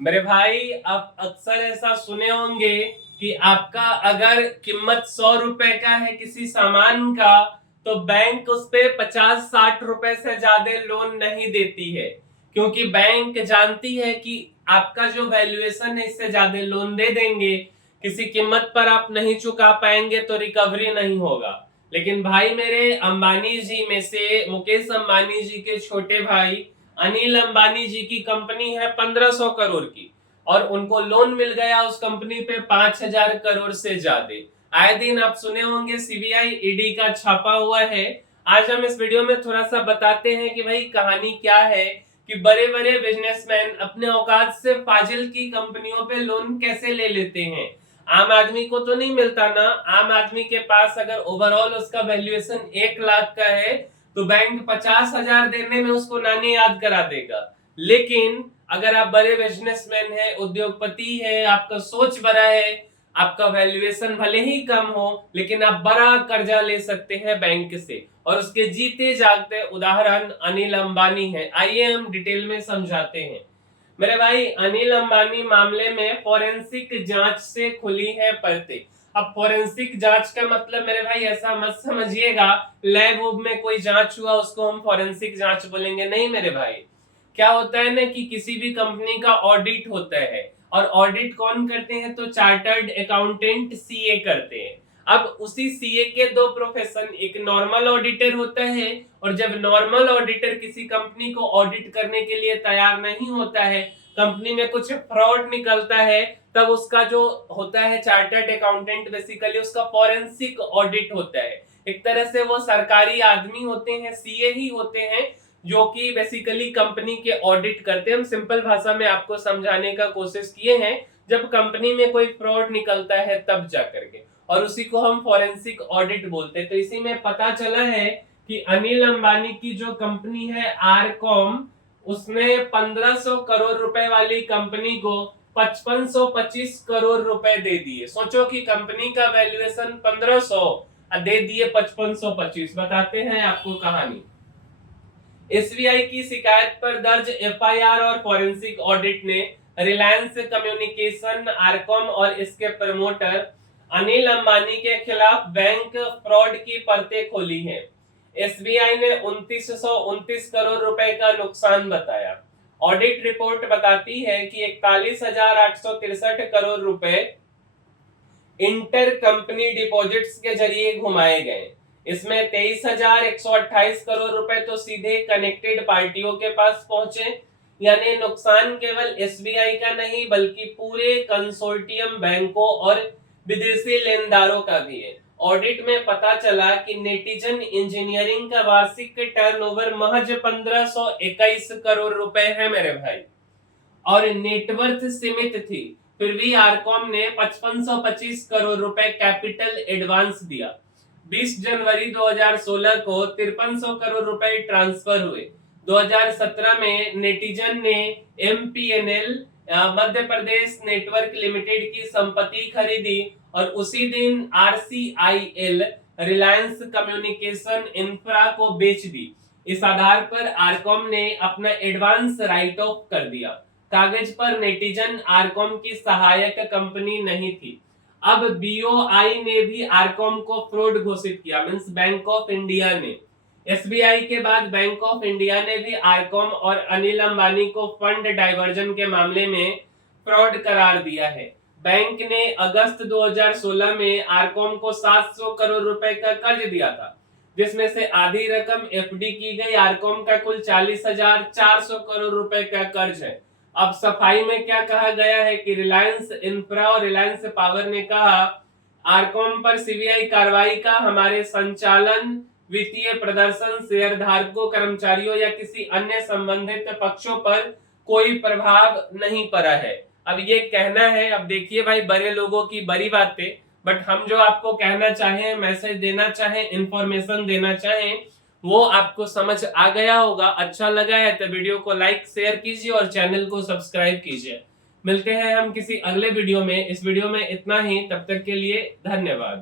मेरे भाई, आप अक्सर ऐसा सुने होंगे कि आपका अगर कीमत 100 रुपए का है किसी सामान का, तो बैंक उस पे 50-60 रुपए से ज्यादा लोन नहीं देती है, क्योंकि बैंक जानती है कि आपका जो वैल्यूएशन है इससे ज्यादा लोन दे देंगे, किसी कीमत पर आप नहीं चुका पाएंगे तो रिकवरी नहीं होगा। लेकिन भाई, मेरे अंबानी जी में से मुकेश अंबानी जी के छोटे भाई अनिल अंबानी जी की कंपनी है 1500 करोड़ की, और उनको लोन मिल गया उस कंपनी पे 5000 करोड़ से ज्यादा। आए दिन आप सुने होंगे सीबीआई ईडी का छापा हुआ है। आज हम इस वीडियो में थोड़ा सा बताते हैं कि भाई कहानी क्या है, कि बड़े बड़े बिजनेसमैन अपने औकात से फाजिल की कंपनियों पे लोन कैसे ले लेते हैं। आम आदमी को तो नहीं मिलता ना। आम आदमी के पास अगर ओवरऑल उसका वैल्यूएशन 1 लाख का है, तो बैंक 50,000 देने में उसको नानी याद करा देगा। लेकिन अगर आप बड़े बिजनेसमैन हैं, उद्योगपति हैं, आपका सोच बड़ा है, आपका वैल्यूएशन भले ही कम हो, लेकिन आप बड़ा कर्जा ले सकते हैं बैंक से। और उसके जीते जागते उदाहरण अनिल अंबानी है। आइए हम डिटेल में समझाते हैं। मेरे भाई, अनिल अंबानी मामले में फॉरेंसिक जांच से खुली है परतें। अब फॉरेंसिक जांच का मतलब मेरे भाई ऐसा मत समझिएगा लैब वूब में कोई जांच हुआ उसको हम फॉरेंसिक जांच बोलेंगे, नहीं मेरे भाई। क्या होता है ना कि किसी भी कंपनी का ऑडिट होता है, और ऑडिट कौन करते हैं, तो चार्टर्ड अकाउंटेंट सीए करते हैं। अब उसी सीए के दो प्रोफेशन, एक नॉर्मल ऑडिटर होता है, और जब नॉर्मल ऑडिटर किसी कंपनी को ऑडिट करने के लिए तैयार नहीं होता है, कंपनी में कुछ फ्रॉड निकलता है, तब उसका जो होता है चार्टर्ड अकाउंटेंट, बेसिकली उसका फॉरेंसिक ऑडिट होता है। एक तरह से वो सरकारी आदमी होते हैं, सीए ही होते हैं, जो कि बेसिकली कंपनी के ऑडिट करते हैं। हम सिंपल भाषा में आपको समझाने का कोशिश किए हैं, जब कंपनी में कोई फ्रॉड निकलता है तब जाकर के, और उसी को हम फॉरेंसिक ऑडिट बोलते हैं। तो इसी में पता चला है कि अनिल अंबानी की जो कंपनी है आरकॉम, उसने 1500 करोड़ रुपए वाली कंपनी को 5525 करोड़ रुपए दे दिए। सोचो कि कंपनी का वैल्यूएशन 1500, दे दिए 5525। बताते हैं आपको कहानी। एसबीआई की शिकायत पर दर्ज एफआईआर और फॉरेंसिक ऑडिट ने रिलायंस कम्युनिकेशन, आरकॉम और इसके प्रमोटर अनिल अंबानी के खिलाफ बैंक फ्रॉड की परतें खोली हैं। एसबीआई ने 2929 करोड़ रुपए का नुकसान बताया। ऑडिट रिपोर्ट बताती है कि 41,863 करोड़ रुपए इंटर कंपनी डिपॉजिट्स के जरिए घुमाए गए। इसमें 23,128 करोड़ रुपए तो सीधे कनेक्टेड पार्टियों के पास पहुंचे। यानी नुकसान केवल एसबीआई का नहीं, बल्कि पूरे कंसोर्टियम बैंकों और विदेशी लेनदारों का भी है। ऑडिट में पता चला कि नेटिजन इंजीनियरिंग का वार्षिक टर्नओवर महज 1521 करोड़ रुपए है मेरे भाई, और नेटवर्थ सीमित थी। फिर भी आरकॉम ने 5525 करोड़ रुपए कैपिटल एडवांस दिया। 20 जनवरी 2016 को 5300 करोड़ रुपए ट्रांसफर हुए। 2017 में नेटिजन ने एमपीएनएल मध्य प्रदेश नेटवर्क लिमिटेड की संपत्ति खरीदी, और उसी दिन आरसीआईएल रिलायंस कम्युनिकेशन इंफ्रा को बेच दी। इस आधार पर आरकॉम ने अपना एडवांस राइट ऑफ कर दिया। कागज पर नेटिजन आरकॉम की सहायक कंपनी नहीं थी। अब बीओआई ने भी आरकॉम को फ्रॉड घोषित किया, मींस बैंक ऑफ इंडिया ने। एसबीआई के बाद बैंक ऑफ इंडिया ने भी आरकॉम और अनिल अंबानी को फंड डाइवर्जन के मामले में फ्रॉड करार दिया है। बैंक ने अगस्त 2016 में आरकॉम को 700 करोड़ रुपए का कर्ज दिया था, जिसमें से आधी रकम एफडी की गई। आरकॉम का कुल 40,400 करोड़ रुपए का कर्ज है। अब सफाई में क्या कहा गया है कि रिलायंस इंफ्रा और रिलायंस पावर ने कहा, आरकॉम पर सीबीआई कार्रवाई का हमारे संचालन, वित्तीय प्रदर्शन, शेयर धारकों, कर्मचारियों या किसी अन्य संबंधित पक्षों पर कोई प्रभाव नहीं पड़ा है। अब ये कहना है, अब देखिए भाई, बड़े लोगों की बड़ी बातें, बट हम जो आपको कहना चाहें, मैसेज देना चाहें, इंफॉर्मेशन देना चाहें, वो आपको समझ आ गया होगा। अच्छा लगा है तो वीडियो को लाइक शेयर कीजिए और चैनल को सब्सक्राइब कीजिए। मिलते हैं हम किसी अगले वीडियो में। इस वीडियो में इतना ही, तब तक के लिए धन्यवाद।